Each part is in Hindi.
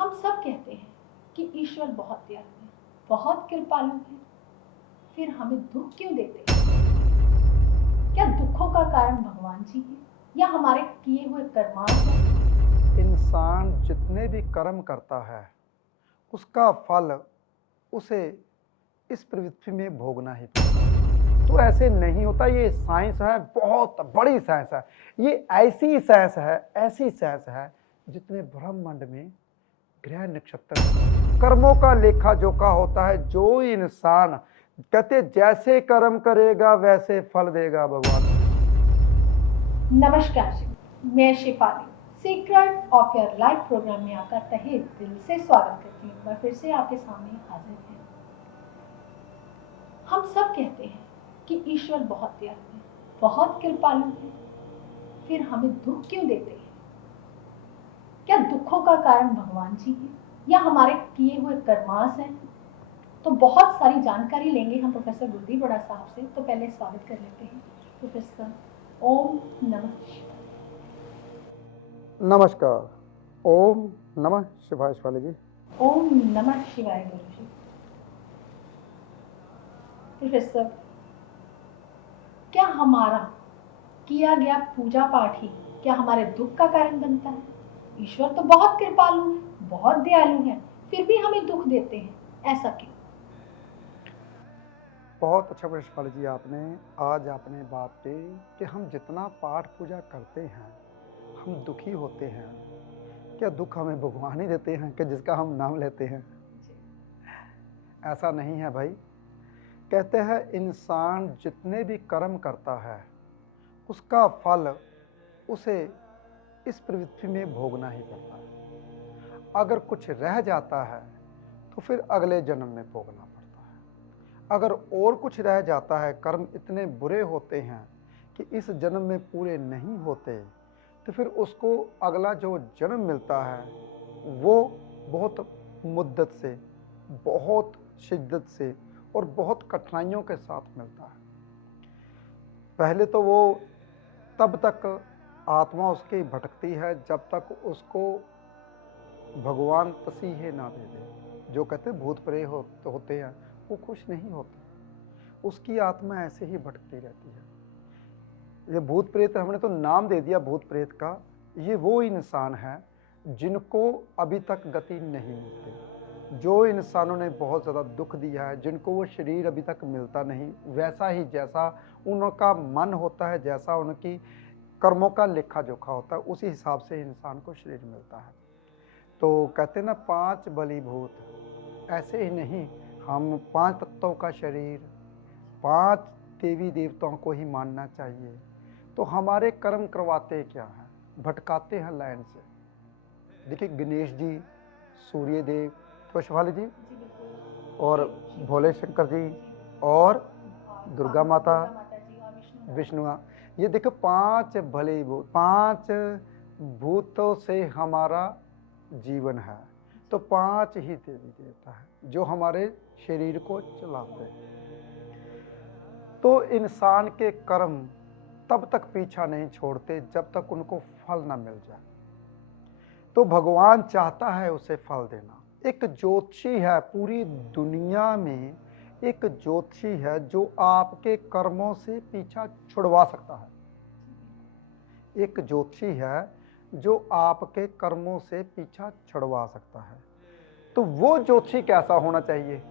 हम सब कहते हैं कि ईश्वर बहुत दयालु है, बहुत कृपालु है, फिर हमें दुख क्यों देते हैं? क्या दुखों का कारण भगवान जी हैं या हमारे किए हुए कर्मांश हैं? इंसान जितने भी कर्म करता है उसका फल उसे इस पृथ्वी में भोगना ही पड़ता है। तो ऐसे नहीं होता। ये साइंस है, बहुत बड़ी साइंस है। ये ऐसी साइंस है जितने ब्रह्मांड में ग्रह नक्षत्र हैं। कर्मों का लेखा जोखा होता है। जो इंसान कहते जैसे कर्म करेगा वैसे फल देगा भगवान। नमस्कार जी, मैं Shifali secret of your life programme में आपका तहे दिल से स्वागत करती हूँ। मैं फिर से आपके सामने हाजिर है। हम सब कहते हैं कि ईश्वर बहुत दयालु है, बहुत कृपालु है, फिर हमें दुख क्यों देते हैं? क्या दुखों का कारण भगवान जी हैं या हमारे किए हुए कर्मांश हैं? तो बहुत सारी जानकारी लेंगे हम प्रोफेसर गुरदीप बड़ा साहब से। तो पहले स्वागत कर लेते हैं प्रोफेसर। ओम नमः शिवाय। नमस्कार। ओम नमः शिवाय शिवाली जी। ओम नमः शिवाय गुरु जी। प्रोफेसर, क्या हमारा किया गया पूजा पाठ ही क्या हमारे दुख का कारण बनता है? ईश्वर तो बहुत कृपालु है, बहुत दयालु है, फिर भी हमें दुख देते हैं, ऐसा क्यों? बहुत अच्छा प्रश्न शिवाली जी आज आपने बात की कि हम जितना पाठ पूजा करते हैं हम दुखी होते हैं। क्या दुख हमें भगवान ही देते हैं कि जिसका हम नाम लेते हैं? ऐसा नहीं है भाई। कहते हैं इंसान जितने भी कर्म करता है उसका फल उसे इस पृथ्वी में भोगना ही पड़ता है। अगर कुछ रह जाता है तो फिर अगले जन्म में भोगना पड़ता है। अगर और कुछ रह जाता है, कर्म इतने बुरे होते हैं कि इस जन्म में पूरे नहीं होते, तो फिर उसको अगला जो जन्म मिलता है वो बहुत मुद्दत से, बहुत शिद्दत से और बहुत कठिनाइयों के साथ मिलता है। पहले तो वो तब तक आत्मा उसकी भटकती है जब तक उसको भगवान तसीहे ना दे दे। जो कहते भूत प्रेत होते हैं वो खुश नहीं होते, उसकी आत्मा ऐसे ही भटकती रहती है। ये भूत प्रेत हमने तो नाम दे दिया भूत प्रेत का। ये वो इंसान है जिनको अभी तक गति नहीं मिलती, जो इंसानों ने बहुत ज़्यादा दुख दिया है, जिनको वो शरीर अभी तक मिलता नहीं, वैसा ही जैसा उनका मन होता है, जैसा उनकी कर्मों का लेखा जोखा होता है, उसी हिसाब से इंसान को शरीर मिलता है। तो कहते ना 5 बलिभूत, ऐसे ही नहीं, हम 5 तत्वों का शरीर, 5 देवी देवताओं को ही मानना चाहिए। तो हमारे कर्म करवाते क्या हैं? भटकाते हैं लाइन से। देखिए गणेश जी, सूर्य देव, तो शिवाली जी और भोले शंकर जी और दुर्गा माता, विष्णु, ये देखो 5 भले भूत, 5 भूतों से हमारा जीवन है। तो 5 ही देवी देवता है जो हमारे शरीर को चलाते हैं। तो इंसान के कर्म तब तक पीछा नहीं छोड़ते जब तक उनको फल ना मिल जाए। तो भगवान चाहता है उसे फल देना। एक ज्योतिषी है पूरी दुनिया में, एक ज्योतिषी है जो आपके कर्मों से पीछा छुड़वा सकता है। एक ज्योतिषी है जो आपके कर्मों से पीछा छुड़वा सकता है। तो वो ज्योतिषी कैसा होना चाहिए?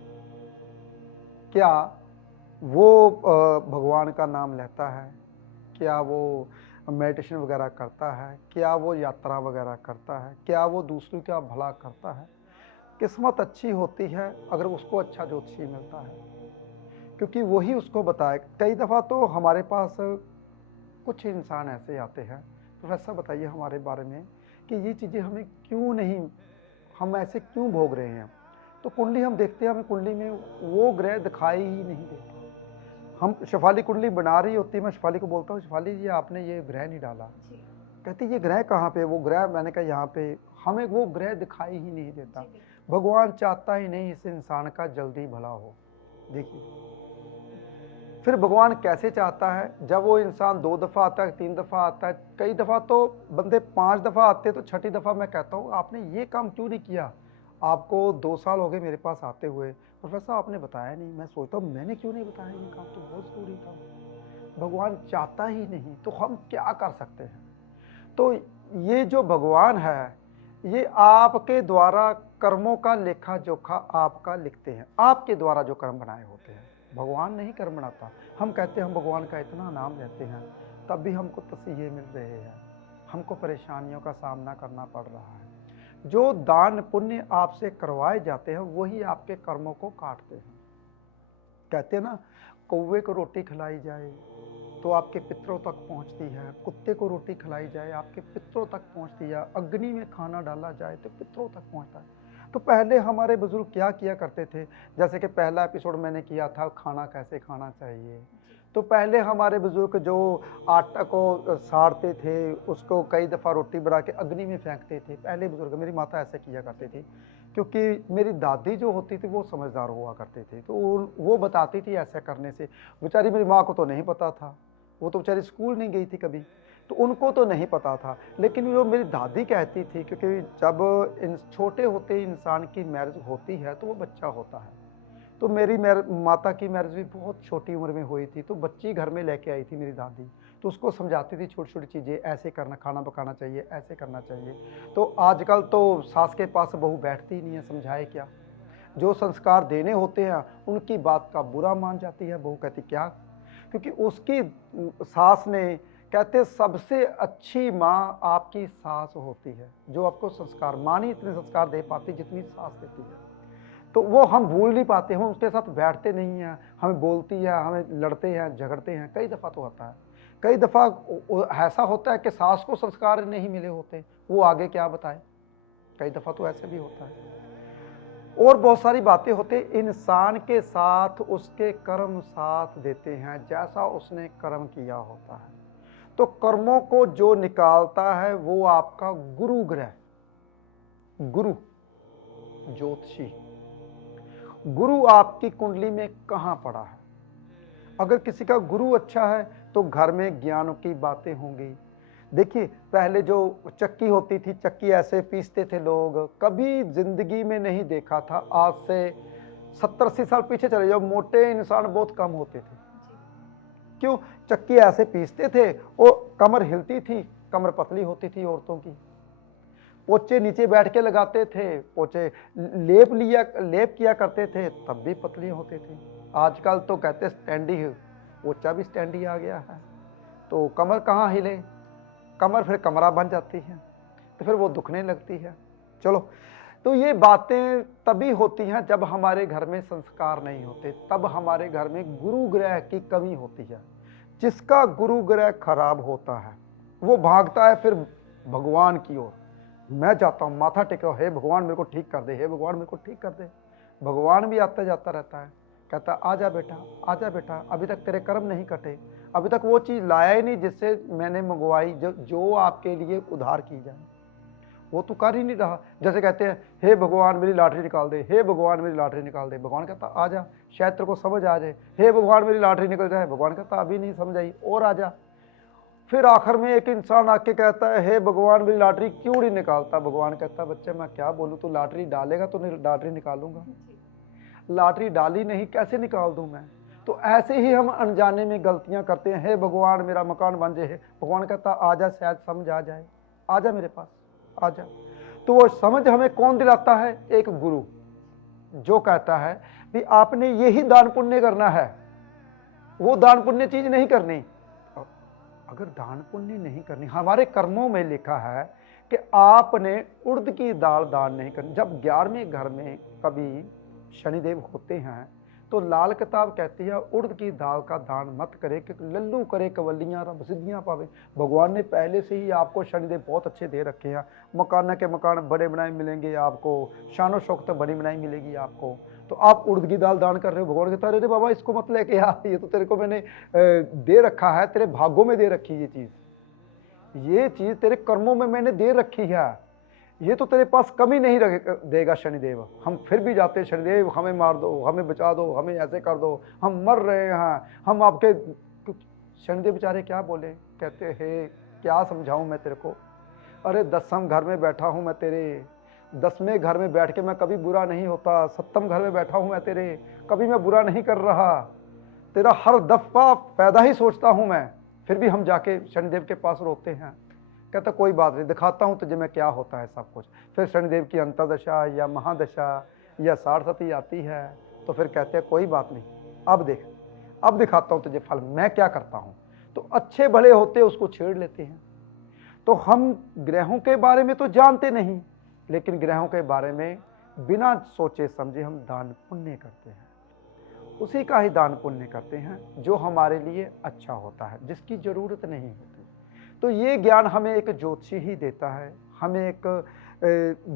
क्या वो भगवान का नाम लेता है? क्या वो मेडिटेशन वगैरह करता है? क्या वो यात्रा वगैरह करता है? क्या वो दूसरों का भला करता है? किस्मत अच्छी होती है अगर उसको अच्छा ज्योतिषी मिलता है, क्योंकि वही उसको बताए। कई दफ़ा तो हमारे पास कुछ इंसान ऐसे आते हैं, प्रोफेसर बताइए हमारे बारे में कि ये चीज़ें हमें क्यों नहीं, हम ऐसे क्यों भोग रहे हैं? तो कुंडली हम देखते हैं, हमें कुंडली में वो ग्रह दिखाई ही नहीं देता। हम शेफाली कुंडली बना रही होती है, मैं शेफाली को बोलता हूँ शेफाली जी आपने ये ग्रह नहीं डाला। कहती ये ग्रह कहाँ पे? वो ग्रह, मैंने कहा यहाँ पे। हमें वो ग्रह दिखाई ही नहीं देता। भगवान चाहता ही नहीं इस इंसान का जल्दी भला हो। देखिए फिर भगवान कैसे चाहता है, जब वो इंसान 2 दफ़ा आता है, 3 दफ़ा आता है, कई दफ़ा तो बंदे 5 दफ़ा आते हैं, तो छठी दफ़ा मैं कहता हूँ आपने ये काम क्यों नहीं किया? आपको 2 साल हो गए मेरे पास आते हुए, प्रोफ़ेसर आपने बताया नहीं। मैं सोचता हूँ मैंने क्यों नहीं बताया, ये काम तो बहुत ज़रूरी था। भगवान चाहता ही नहीं, तो हम क्या कर सकते हैं? तो ये जो भगवान है, ये आपके द्वारा कर्मों का लेखा-जोखा आपका लिखते हैं। आपके द्वारा जो कर्म बनाए होते हैं, भगवान नहीं कर्म बनाता। हम कहते हैं हम भगवान का इतना नाम लेते हैं, तब भी हमको तसीहे मिल रहे हैं, हमको परेशानियों का सामना करना पड़ रहा है। जो दान पुण्य आपसे करवाए जाते हैं, वही आपके कर्मों को काटते हैं। कहते हैं ना, कौवे को रोटी खिलाई जाए तो आपके पितरों तक पहुंचती है, कुत्ते को रोटी खिलाई जाए आपके पितरों तक पहुंचती है, अग्नि में खाना डाला जाए तो पितरों तक पहुंचता है। तो पहले हमारे बुजुर्ग क्या किया करते थे, जैसे कि पहला एपिसोड मैंने किया था खाना कैसे खाना चाहिए। तो पहले हमारे बुजुर्ग जो आटा को साड़ते थे, उसको कई दफ़ा रोटी बना के अग्नि में फेंकते थे। पहले बुजुर्ग, मेरी माता ऐसे किया करती थी, क्योंकि मेरी दादी जो होती थी वो समझदार हुआ करते थे, तो वो बताती थी ऐसा करने से। बेचारी मेरी माँ को तो नहीं पता था, वो तो बेचारी स्कूल नहीं गई थी कभी, तो उनको तो नहीं पता था। लेकिन जो मेरी दादी कहती थी, क्योंकि जब इन छोटे होते इंसान की मैरिज होती है तो वो बच्चा होता है। तो मेरी माता की मैरिज भी बहुत छोटी उम्र में हुई थी, तो बच्ची घर में लेके आई थी मेरी दादी, तो उसको समझाती थी छोटी छोटी चीज़ें, ऐसे करना, खाना पकाना चाहिए, ऐसे करना चाहिए। तो आजकल तो सास के पास बहू बैठती ही नहीं है, समझाए क्या। जो संस्कार देने होते हैं उनकी बात का बुरा मान जाती है बहू, कहती क्या, क्योंकि उसकी सास ने, कहते सबसे अच्छी माँ आपकी सास होती है, जो आपको संस्कार, माँ नहीं इतने संस्कार दे पाती जितनी सास देती है। तो वो हम भूल नहीं पाते, हम उसके साथ बैठते नहीं हैं, हमें बोलती है, हमें लड़ते हैं, झगड़ते हैं, कई दफ़ा तो होता है। कई दफ़ा ऐसा होता है कि सास को संस्कार नहीं मिले होते, वो आगे क्या बताए, कई दफ़ा तो ऐसे भी होता है। और बहुत सारी बातें होती, इंसान के साथ उसके कर्म साथ देते हैं, जैसा उसने कर्म किया होता है। तो कर्मों को जो निकालता है वो आपका गुरु ग्रह, गुरु ज्योतिषी, गुरु आपकी कुंडली में कहाँ पड़ा है। अगर किसी का गुरु अच्छा है तो घर में ज्ञान की बातें होंगी। देखिए पहले जो चक्की होती थी, चक्की ऐसे पीसते थे लोग, कभी जिंदगी में नहीं देखा था। आज से 70-80 साल पीछे चले जाओ, मोटे इंसान बहुत कम होते थे। क्यों? चक्की ऐसे पीसते थे और कमर हिलती थी, कमर पतली होती थी औरतों की। पोचे नीचे बैठ के लगाते थे, पोचे लेप किया करते थे, तब भी पतली होते थे। आजकल तो कहते स्टैंडी, पोचा भी स्टैंडी आ गया है, तो कमर कहाँ हिले, कमर फिर कमरा बन जाती है, तो फिर वो दुखने लगती है। चलो, तो ये बातें तभी होती हैं जब हमारे घर में संस्कार नहीं होते, तब हमारे घर में गुरु ग्रह की कमी होती है। जिसका गुरु ग्रह खराब होता है वो भागता है फिर भगवान की ओर। मैं जाता हूँ माथा टेका, हे भगवान मेरे को ठीक कर दे, हे भगवान मेरे को ठीक कर दे। भगवान भी आता जाता रहता है, कहता आजा बेटा, आजा बेटा, अभी तक तेरे कर्म नहीं कटे, अभी तक वो चीज़ लाया ही नहीं जिससे मैंने मंगवाई, जो आपके लिए उधार की जाए, वो तो कर ही नहीं रहा। जैसे कहते हैं हे भगवान मेरी लॉटरी निकाल दे, हे भगवान मेरी लॉटरी निकाल दे, भगवान कहता आजा, शायद तेरे को समझ आ जाए। हे भगवान मेरी लॉटरी निकल जाए, भगवान कहता अभी नहीं समझ आई, और आजा। फिर आखिर में एक इंसान आके कहता है हे भगवान मेरी लॉटरी क्यों नहीं निकालता। भगवान कहता बच्चे मैं क्या बोलूँ, तू लॉटरी डालेगा तो लॉटरी निकालूंगा, लॉटरी डाली नहीं कैसे निकाल दूं मैं। तो ऐसे ही हम अनजाने में गलतियां करते हैं। हे भगवान मेरा मकान बन जाए, भगवान कहता आजा, शायद समझ आ जाए, आजा मेरे पास, आजा। तो वो समझ हमें कौन दिलाता है? एक गुरु, जो कहता है कि आपने यही दान पुण्य करना है, वो दान पुण्य चीज नहीं करनी। अगर दान पुण्य नहीं करनी, हमारे कर्मों में लिखा है कि आपने उड़द की दाल दान नहीं करनी। जब 11वें घर में कभी शनिदेव होते हैं तो लाल किताब कहती है उड़द की दाल का दान मत करे, क्योंकि लल्लू करे कवलियाँ रब सिद्धियाँ पावे। भगवान ने पहले से ही आपको शनिदेव बहुत अच्छे दे रखे हैं, मकान के मकान बड़े बनाए मिलेंगे आपको, शानो शौकत बनी बनाई मिलेगी आपको। तो आप उड़द की दाल दान कर रहे हो, भगवान कहता है अरे बाबा इसको मत लेके आ, ये तो तेरे को मैंने दे रखा है, तेरे भागों में दे रखी ये चीज़ तेरे कर्मों में मैंने दे रखी है, ये तो तेरे पास कमी नहीं देगा शनिदेव, हम फिर भी जाते हैं शनिदेव हमें मार दो, हमें बचा दो, हमें ऐसे कर दो, हम मर रहे हैं, हम आपके। शनिदेव बेचारे क्या बोले, कहते हैं क्या समझाऊं मैं तेरे को, अरे 10वें घर में बैठा हूं मैं तेरे, 10वें घर में बैठ के मैं कभी बुरा नहीं होता, 7वें घर में बैठा हूं मैं तेरे, कभी मैं बुरा नहीं कर रहा, तेरा हर दफा पैदा ही सोचता हूं मैं। फिर भी हम जाके शनिदेव के पास रोते हैं, कहता कोई बात नहीं, दिखाता हूं तुझे मैं क्या होता है सब कुछ। फिर शनिदेव की अंतर्दशा या महादशा या साढ़सती आती है, तो फिर कहते हैं कोई बात नहीं, अब देख, अब दिखाता हूं तुझे फल मैं क्या करता हूं। तो अच्छे भले होते उसको छेड़ लेते हैं। तो हम ग्रहों के बारे में तो जानते नहीं, लेकिन ग्रहों के बारे में बिना सोचे समझे हम दान पुण्य करते हैं, उसी का ही दान पुण्य करते हैं जो हमारे लिए अच्छा होता है, जिसकी जरूरत नहीं होती। तो ये ज्ञान हमें एक ज्योतिषी ही देता है, हमें एक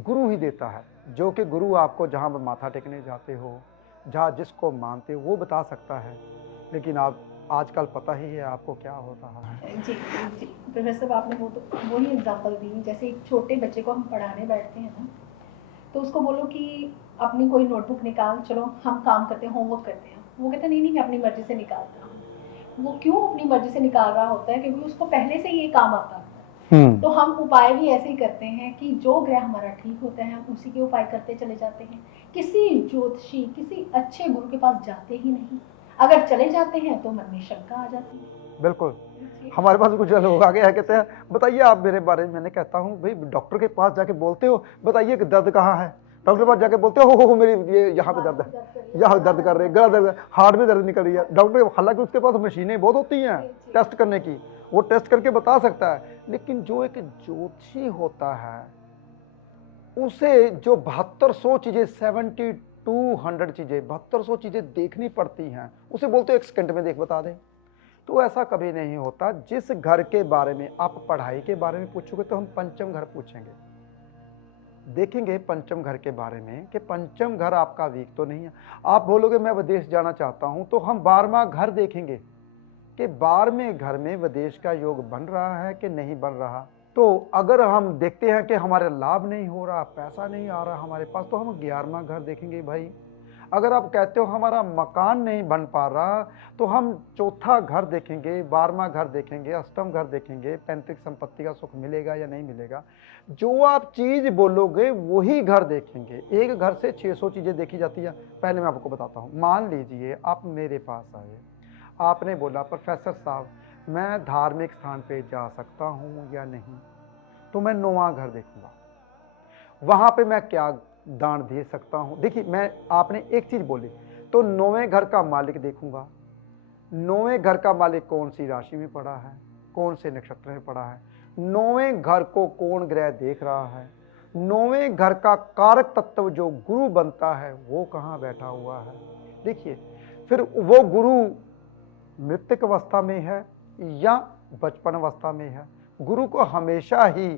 गुरु ही देता है, जो कि गुरु आपको जहाँ माथा टेकने जाते हो, जहाँ जिसको मानते हो वो बता सकता है। लेकिन आप आजकल पता ही है आपको क्या हो रहा है। जी जी प्रोफेसर, आपने वही एग्जांपल दी। जैसे एक छोटे बच्चे को हम पढ़ाने बैठते हैं ना, तो उसको बोलो कि अपनी कोई नोटबुक निकाल, चलो हम काम करते हैं, होमवर्क करते हैं। वो कहता नहीं नहीं मैं अपनी मर्जी से निकालता हूँ। वो क्यों अपनी मर्जी से निकाल रहा होता है? क्योंकि उसको पहले से ये काम आता है। तो हम उपाय भी ऐसे ही करते हैं कि जो ग्रह हमारा ठीक होता है हम उसी के उपाय करते चले जाते हैं। किसी ज्योतिषी, किसी अच्छे गुरु के पास जाते ही नहीं। अगर चले जाते हैं तो मन में शंका आ जाती है। बिल्कुल, हमारे पास कुछ लोग आगे है, कहते हैं बताइए आप मेरे बारे में। मैंने कहता हूँ भाई डॉक्टर के पास जाके बोलते हो बताइए कि दर्द कहाँ है, डॉक्टर के पास जाके बोलते हो मेरी ये यहाँ पे दर्द है, यहाँ दर्द कर रही है, गला दर्द, हार्ट में दर्द निकल रही है। डॉक्टर हालांकि उसके पास मशीनें बहुत होती हैं टेस्ट करने की, वो टेस्ट करके बता सकता है। लेकिन जो एक ज्योतिषी होता है उसे जो 7200 चीजें, 7200 चीजें, 7200 चीजें देखनी पड़ती हैं, उसे बोलते हो 1 सेकंड में देख बता दे। तो ऐसा कभी नहीं होता। जिस घर के बारे में आप पढ़ाई के बारे में पूछोगे तो हम पंचम घर पूछेंगे, देखेंगे पंचम घर के बारे में कि पंचम घर आपका वीक तो नहीं है। आप बोलोगे मैं विदेश जाना चाहता हूं, तो हम 12वां घर देखेंगे कि 12वें घर में विदेश का योग बन रहा है कि नहीं बन रहा। तो अगर हम देखते हैं कि हमारे लाभ नहीं हो रहा, पैसा नहीं आ रहा हमारे पास, तो हम 11वां घर देखेंगे भाई। अगर आप कहते हो हमारा मकान नहीं बन पा रहा, तो हम चौथा घर देखेंगे, 12वां घर देखेंगे, अष्टम घर देखेंगे, पैतृक संपत्ति का सुख मिलेगा या नहीं मिलेगा। जो आप चीज बोलोगे वही घर देखेंगे। एक घर से 600 चीजें देखी जाती है। पहले मैं आपको बताता हूँ, मान लीजिए आप मेरे पास आए, आपने बोला प्रोफेसर साहब मैं धार्मिक स्थान पे जा सकता हूँ या नहीं, तो मैं 9वां घर देखूंगा, वहां पे मैं क्या दान दे सकता हूं। देखिए मैं, आपने एक चीज बोली, तो 9वें घर का मालिक देखूंगा, 9वें घर का मालिक कौन सी राशि में पड़ा है, कौन से नक्षत्र में पड़ा है, 9वें घर को कौन ग्रह देख रहा है, 9वें घर का कारक तत्व जो गुरु बनता है वो कहाँ बैठा हुआ है। देखिए फिर वो गुरु मृतक अवस्था में है या बचपन अवस्था में है। गुरु को हमेशा ही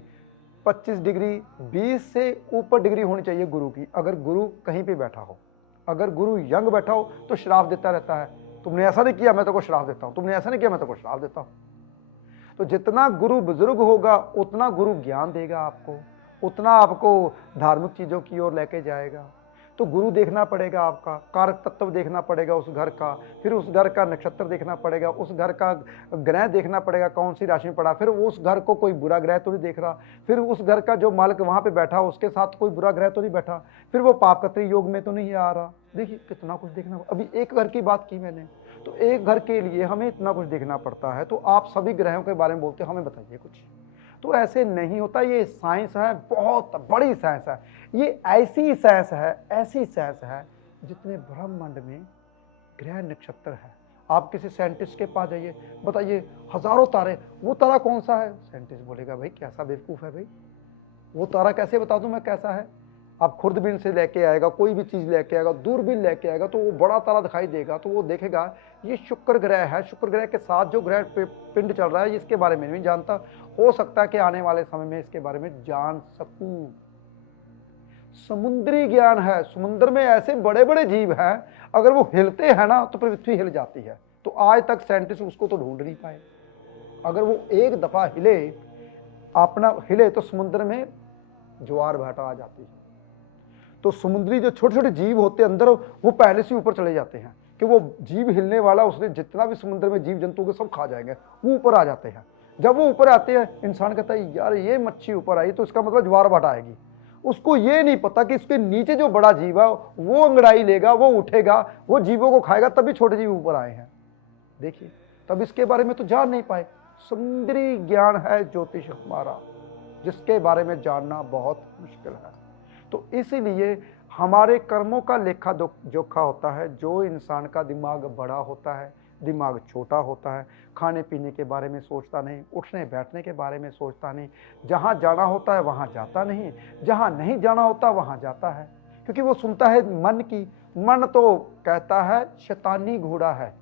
25 डिग्री, 20 से ऊपर डिग्री होनी चाहिए गुरु की। अगर गुरु कहीं पे बैठा हो, अगर गुरु यंग बैठा हो तो श्राप देता रहता है, तुमने ऐसा नहीं किया मैं तेको श्राप देता हूं, तुमने ऐसा नहीं किया मैं तेको श्राप देता हूं। तो जितना गुरु बुजुर्ग होगा उतना गुरु ज्ञान देगा आपको, उतना आपको धार्मिक चीजों की ओर लेके जाएगा। तो गुरु देखना पड़ेगा, आपका कारक तत्व देखना पड़ेगा उस घर का, फिर उस घर का नक्षत्र देखना पड़ेगा, उस घर का ग्रह देखना पड़ेगा कौन सी राशि में पड़ा, फिर उस घर को कोई बुरा ग्रह तो नहीं देख रहा, फिर उस घर का जो मालिक वहां पे बैठा उसके साथ कोई बुरा ग्रह तो नहीं बैठा, फिर वो पापकत्री योग में तो नहीं आ रहा। देखिए कितना कुछ देखना। अभी एक घर की बात की मैंने, तो एक घर के लिए हमें इतना कुछ देखना पड़ता है। तो आप सभी ग्रहों के बारे में बोलते हैं, हमें बताइए कुछ। तो ऐसे नहीं होता, ये साइंस है, बहुत बड़ी साइंस है। ये ऐसी साइंस है, ऐसी साइंस है जितने ब्रह्मांड में ग्रह नक्षत्र है। आप किसी साइंटिस्ट के पास जाइए, बताइए हजारों तारे, वो तारा कौन सा है, साइंटिस्ट बोलेगा भाई कैसा बेवकूफ है भाई, वो तारा कैसे बता दूं मैं कैसा है। आप खुर्दबीन से लेके आएगा, कोई भी चीज लेके आएगा, दूरबीन लेके आएगा, तो वो बड़ा तारा दिखाई देगा, तो वो देखेगा ये शुक्र ग्रह है, शुक्र ग्रह के साथ जो ग्रह पिंड चल रहा है इसके बारे में नहीं जानता, हो सकता है कि आने वाले समय में इसके बारे में जान सकूं। समुद्री ज्ञान है, समुद्र में ऐसे बड़े बड़े जीव हैं, अगर वो हिलते हैं ना तो पृथ्वी हिल जाती है। तो आज तक साइंटिस्ट उसको तो ढूंढ नहीं पाए। अगर वो एक दफा हिले, अपना हिले, तो समुद्र में ज्वार भाटा आ जाती है। तो समुद्री जो छोटे छोटे जीव होते हैं अंदर, वो पहले से ऊपर चले जाते हैं कि वो जीव हिलने वाला, उसने जितना भी समुद्र में जीव जंतु के सब खा जाएंगे, वो ऊपर आ जाते हैं। जब वो ऊपर आते हैं, इंसान कहता है यार ये मच्छी ऊपर आई तो इसका मतलब ज्वार भाटा आएगी। उसको ये नहीं पता कि इसके नीचे जो बड़ा जीव है वो अंगड़ाई लेगा, वो उठेगा, वो जीवों को खाएगा, तभी छोटे जीव ऊपर आए हैं। देखिए, तब इसके बारे में तो जान नहीं पाए। समुद्री ज्ञान है ज्योतिष हमारा, जिसके बारे में जानना बहुत मुश्किल है। तो इसीलिए हमारे कर्मों का लेखा जोखा होता है। जो इंसान का दिमाग बड़ा होता है, दिमाग छोटा होता है, खाने पीने के बारे में सोचता नहीं, उठने बैठने के बारे में सोचता नहीं, जहाँ जाना होता है वहाँ जाता नहीं, जहाँ नहीं जाना होता वहाँ जाता है, क्योंकि वो सुनता है मन की। मन तो कहता है शैतानी घोड़ा है,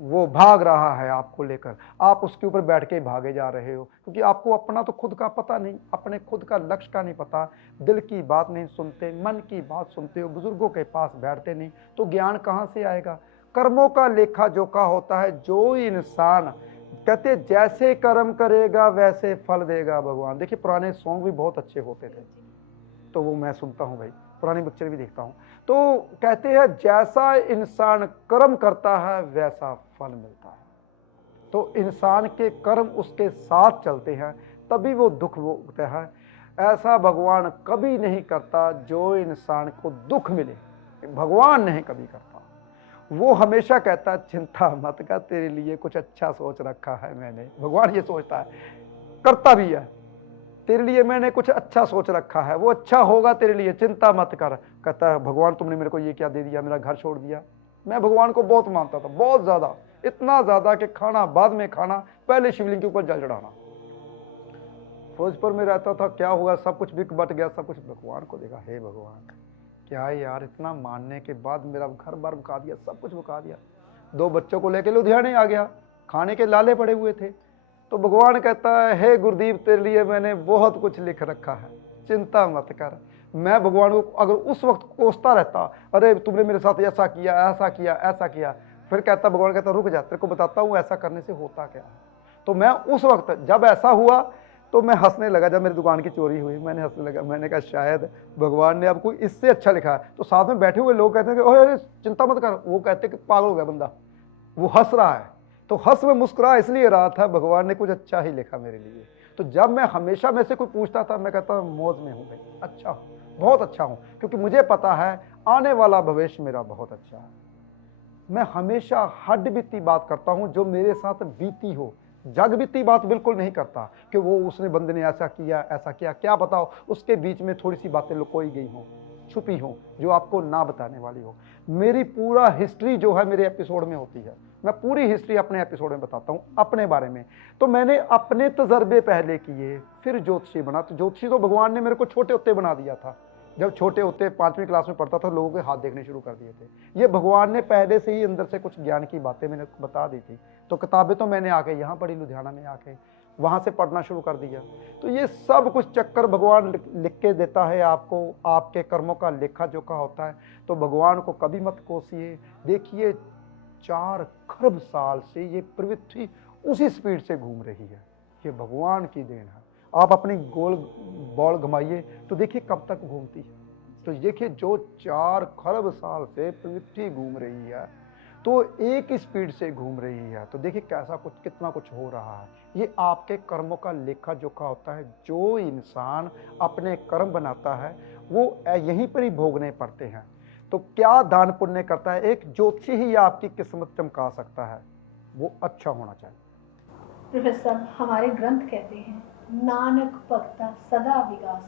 वो भाग रहा है आपको लेकर, आप उसके ऊपर बैठ के भागे जा रहे हो, क्योंकि आपको अपना तो खुद का पता नहीं, अपने खुद का लक्ष्य का नहीं पता, दिल की बात नहीं सुनते, मन की बात सुनते हो, बुजुर्गों के पास बैठते नहीं, तो ज्ञान कहाँ से आएगा। कर्मों का लेखा जोखा होता है। जो इंसान कहते जैसे कर्म करेगा वैसे फल देगा भगवान। देखिए, पुराने सॉन्ग भी बहुत अच्छे होते थे, तो वो मैं सुनता हूँ भाई, पुरानी पिक्चर भी देखता हूँ। तो कहते हैं जैसा इंसान कर्म करता है वैसा फल मिलता है। तो इंसान के कर्म उसके साथ चलते हैं, तभी वो दुख भोगते हैं। ऐसा भगवान कभी नहीं करता जो इंसान को दुख मिले, भगवान नहीं कभी करता। वो हमेशा कहता है चिंता मत कर, तेरे लिए कुछ अच्छा सोच रखा है मैंने। भगवान ये सोचता है, करता भी है, तेरे लिए मैंने कुछ अच्छा सोच रखा है, वो अच्छा होगा तेरे लिए, चिंता मत कर। कहता है भगवान तुमने मेरे को ये क्या दे दिया, मेरा घर छोड़ दिया। मैं भगवान को बहुत मानता था, बहुत ज्यादा, इतना ज्यादा कि खाना बाद में खाना, पहले शिवलिंग के ऊपर जल चढ़ाना। फिरोजपुर में रहता था, क्या हुआ, सब कुछ बिक बट गया, सब कुछ। भगवान को देखा, हे भगवान क्या यार, इतना मानने के बाद मेरा घर बार बुका दिया, सब कुछ बुका दिया। 2 बच्चों को लेके लुधियाने आ गया, खाने के लाले पड़े हुए थे। तो भगवान कहता है हे गुरुदीप, तेरे लिए मैंने बहुत कुछ लिख रखा है, चिंता मत कर। मैं भगवान को अगर उस वक्त कोसता रहता, अरे तुमने मेरे साथ ऐसा किया, ऐसा किया, ऐसा किया, फिर कहता, भगवान कहता रुक जा, तेरे को बताता हूँ ऐसा करने से होता क्या है। तो मैं उस वक्त जब ऐसा हुआ तो मैं हंसने लगा। जब मेरी दुकान की चोरी हुई, मैंने हंसने लगा, मैंने कहा शायद भगवान ने आपको इससे अच्छा लिखा है। तो साथ में बैठे हुए लोग कहते हैं कि अरे चिंता मत कर, वो कहते हैं कि पागल हो गया बंदा, वो हंस रहा है। तो हंस में मुस्कुरा इसलिए रहा था, भगवान ने कुछ अच्छा ही लिखा मेरे लिए। तो जब मैं हमेशा में से कोई पूछता था, मैं कहता मौज में हूँ भाई, अच्छा हूँ, बहुत अच्छा हूँ, क्योंकि मुझे पता है आने वाला भविष्य मेरा बहुत अच्छा है। मैं हमेशा हड्ड बीती बात करता हूँ, जो मेरे साथ बीती हो। जग बीती बात बिल्कुल नहीं करता कि वो उसने बंदे ने ऐसा किया, ऐसा किया। क्या बताओ, उसके बीच में थोड़ी सी बातें लुकोई गई हों, छुपी हो, जो आपको ना बताने वाली हो। मेरी पूरा हिस्ट्री जो है मेरे एपिसोड में होती है। मैं पूरी हिस्ट्री अपने एपिसोड में बताता हूँ अपने बारे में। तो मैंने अपने तजर्बे पहले किए, फिर ज्योतिषी बना। तो ज्योतिषी तो भगवान ने मेरे को छोटे होते बना दिया था। जब छोटे होते 5वीं क्लास में पढ़ता था, लोगों के हाथ देखने शुरू कर दिए थे। ये भगवान ने पहले से ही अंदर से कुछ ज्ञान की बातें मैंने बता दी थी। तो किताबें तो मैंने आके यहाँ पढ़ी, लुधियाना में आके, वहाँ से पढ़ना शुरू कर दिया। तो ये सब कुछ चक्कर भगवान लिख के देता है आपको, आपके कर्मों का लेखा जोखा होता है। तो भगवान को कभी मत कोसिए। देखिए 4 खरब साल से ये पृथ्वी उसी स्पीड से घूम रही है, ये भगवान की देन है। आप अपनी गोल बॉल घुमाइए तो देखिए कब तक घूमती है। तो देखिए जो 4 खरब साल से पृथ्वी घूम रही है, तो एक स्पीड से घूम रही है, तो देखिए कैसा कुछ, कितना कुछ हो रहा है। ये आपके कर्मों का लेखा जोखा होता है। जो इंसान अपने कर्म बनाता है वो यहीं पर ही भोगने पड़ते हैं। तो क्या दान पुण्य करता है, एक ज्योतिषी ही आपकी किस्मत चमका सकता है, वो अच्छा होना चाहिए। प्रोफेसर, हमारे ग्रंथ कहते हैं नानक भक्ता सदा विगास,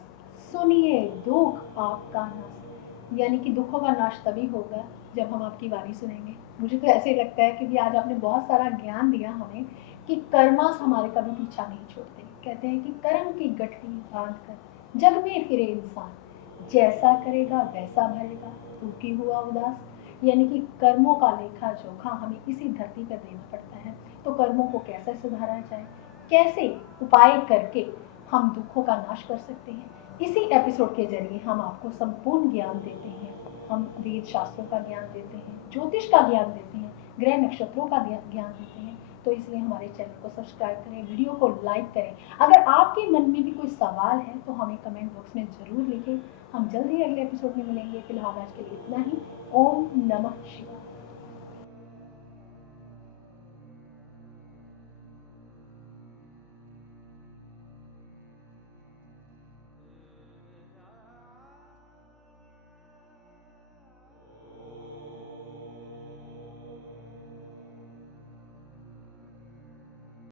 सुनिए दुख आपका नाश। यानी कि दुखों का नाश तभी होगा जब हम आपकी वाणी सुनेंगे। मुझे तो ऐसे ही लगता है कि भी आज आपने बहुत सारा ज्ञान दिया हमें कि कर्मास हमारे कभी पीछा नहीं छोड़ते। कहते हैं कि कर्म की गठरी बांध कर जग में फिरे इंसान, जैसा करेगा वैसा भरेगा, दुखी हुआ उदास। यानी कि कर्मों का लेखा जोखा हमें इसी धरती पर देना पड़ता है। तो कर्मों को कैसे सुधारा जाए, कैसे उपाय करके हम दुखों का नाश कर सकते हैं, इसी एपिसोड के जरिए हम आपको संपूर्ण ज्ञान देते हैं। हम वेद शास्त्रों का ज्ञान देते हैं, ज्योतिष का ज्ञान देते हैं, ग्रह नक्षत्रों का ज्ञान देते हैं, तो इसलिए हमारे चैनल को सब्सक्राइब करें, वीडियो को लाइक करें। अगर आपके मन में भी कोई सवाल है तो हमें कमेंट बॉक्स में ज़रूर लिखें। हम जल्दी अगले एपिसोड में मिलेंगे। फिलहाल आज के लिए इतना ही। ओम नमः शिवाय।